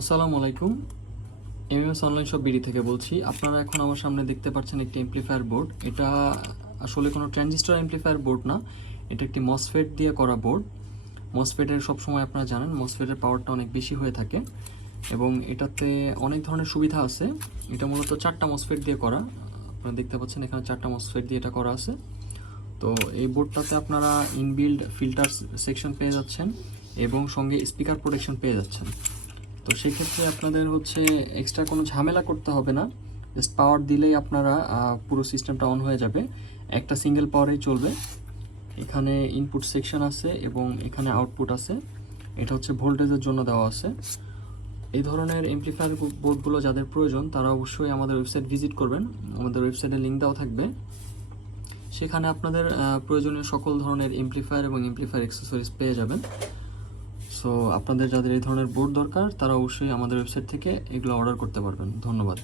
আসসালামু আলাইকুম। MMS online shop BD থেকে বলছি। আপনারা এখন আমার সামনে দেখতে পাচ্ছেন একটি এমপ্লিফায়ার বোর্ড। এটা আসলে কোনো ট্রানজিস্টর এমপ্লিফায়ার বোর্ড না, এটা একটি মসফেট দিয়ে করা বোর্ড। মসফেটের সবসময় আপনারা জানেন মসফেটের পাওয়ারটা অনেক বেশি হয়ে থাকে এবং এটাতে অনেক ধরনের সুবিধা আছে। এটা মূলত 4টা মসফেট দিয়ে করা। আপনারা দেখতে পাচ্ছেন এখানে 4টা মসফেট দিয়ে এটা করা আছে। তো এই বোর্ডটাতে আপনারা ইনবিল্ড ফিল্টার সেকশন পেয়ে যাচ্ছেন এবং সঙ্গে স্পিকার প্রোটেকশন পেয়ে যাচ্ছেন। তো সেক্ষেত্রে আপনাদের এক্সট্রা কোনো ঝামেলা করতে হবে না। জাস্ট পাওয়ার দিলেই আপনারা পুরো সিস্টেমটা অন হয়ে যাবে। একটা সিঙ্গেল পাওয়ারেই চলবে। এখানে ইনপুট সেকশন আছে এবং এখানে আউটপুট আছে। এটা ভোল্টেজের জন্য দেওয়া আছে। এই ধরনের এমপ্লিফায়ার বোর্ডগুলো যাদের প্রয়োজন তারা অবশ্যই আমাদের ওয়েবসাইট ভিজিট করবেন। আমাদের ওয়েবসাইটে লিঙ্ক দেওয়া থাকবে। সেখানে আপনাদের প্রয়োজনীয় সকল ধরনের এমপ্লিফায়ার এবং এমপ্লিফায়ার অ্যাক্সেসরিজ পেয়ে যাবেন। সো আপনাদের যাদের এই ধরনের বোর্ড দরকার তারা অবশ্যই আমাদের ওয়েবসাইট থেকে এগুলো অর্ডার করতে পারবেন। ধন্যবাদ।